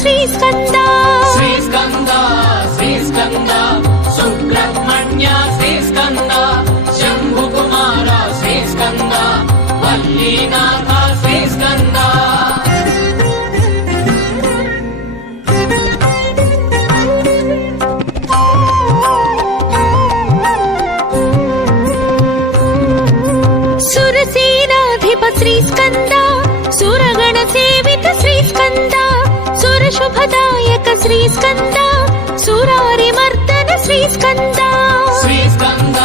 శ్రీస్కంద శ్రీస్కంద శ్రీస్కంద Subrahmanya శ్రీస్కంద శంభుకుమార శ్రీస్కంద వల్లీనాథ శ్రీస్కంద సురసేనాధిప శ్రీస్కంద సురగణ Savitha శ్రీస్కంద సురశుభదాయక శ్రీస్కంద సురారిమర్దన శ్రీస్కంద శ్రీస్కంద